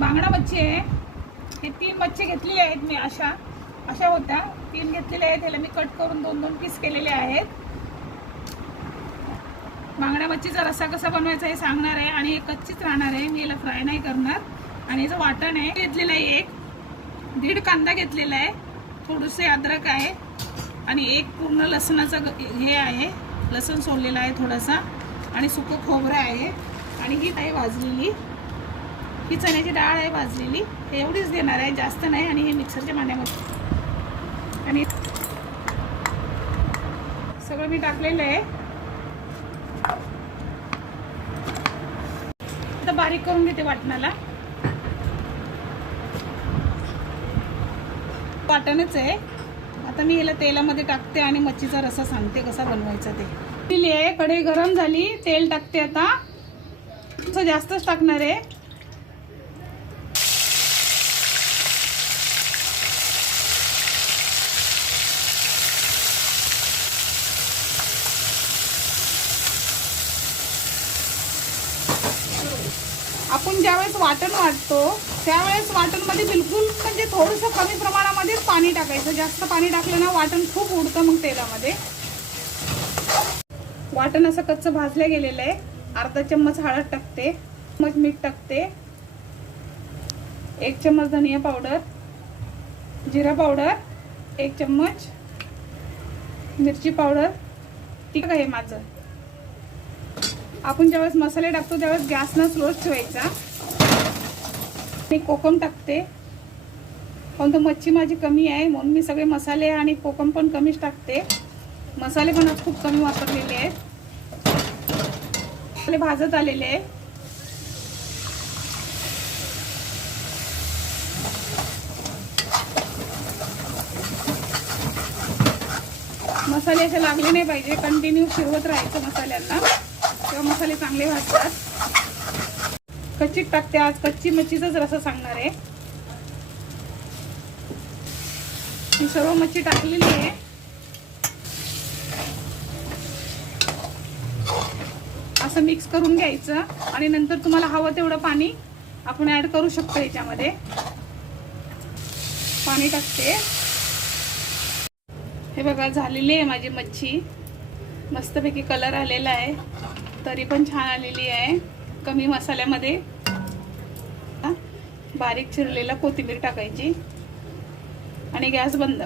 बांगडा मच्छी आहे। हे 3 मच्छी घेतलेली आहेत मी, अशा होत्या 3 घेतलेल्या आहेत। ह्याला मी कट करून 2-2 पीस केलेले आहेत। बांगडा मच्छीचा रस्सा कसा बनवायचा हे सांगणार आहे आणि हे कच्चीच राहणार आहे, मी याला फ्राय नाही करणार। आणि याचं वाटण आहे घेतलेलं आहे, 1-1.5 कांदा घेतलेला आहे, थोडेसे अद्रक आहे आणि 1 पूर्ण लसणाचं हे आहे, लसूण सोललेला आहे थोडासा, आणि सुकं खोबरं आहे, आणि ही आहे भाजलेली, ही चण्याची डाळ आहे भाजलेली। हे एवढीच देणार आहे, जास्त नाही। आणि हे मिक्सरच्या भांड्यामध्ये आणि सगळं मी टाकलेलं आहे। आता बारीक करून घेते वाटणाला। वाटणच आहे। आता मी याला तेलामध्ये टाकते आणि मच्छीचा रस्सा सांगते कसा बनवायचा ते। कढई गरम झाली, तेल टाकते आता, थोडं जास्तच टाकणार आहे। आपण ज्यावेळेस वाटण वाटतो त्यावेळेस वाटणमध्ये बिलकुल म्हणजे थोडंसं कमी प्रमाणामध्ये पाणी टाकायचं, जास्त पाणी टाकलं ना वाटण खूप उडतं मग तेलामध्ये। वाटण असं कच्चं भाजलं गेलेलं आहे। अर्धा चम्मच हळद टाकते, चम्मच मीठ टाकते, 1 चम्मच धनिया पावडर, जिरा पावडर 1 चम्मच, मिरची पावडर, तिखट आहे माझं। आपण ज्यावेळेस मसाले टाकतो त्यावेळेस गॅस ना स्लोच ठेवायचा। मी कोकम टाकते, पण तो मच्छी माझी कमी आहे म्हणून मी सगळे मसाले आणि कोकम पण कमीच टाकते। मसाले पण आज खूप कमी वापरलेले आहेत। मसाले भाजत आलेले आहे। मसाले असे लागले नाही पाहिजे, कंटिन्यू फिरवत राहायचं मसाल्यांना, तेव्हा मसाले चांगले भाजतात। कच्ची टाकते, आज कच्ची मच्छीचाच रस्सा सांगणार आहे। ही सर्व मच्छी टाकलेली आहे। असं मिक्स करून घ्यायचं आणि नंतर तुम्हाला हवं तेवढं पाणी आपण ऍड करू शकतो। याच्यामध्ये पाणी टाकते। हे बघा झालेली आहे माझी मच्छी, मस्तपैकी कलर आलेला आहे, तरी पण छान आलेली आहे, कमी मसाल्यामध्ये। बारीक चिरलेला कोथिंबीर टाकायची आणि गॅस बंद।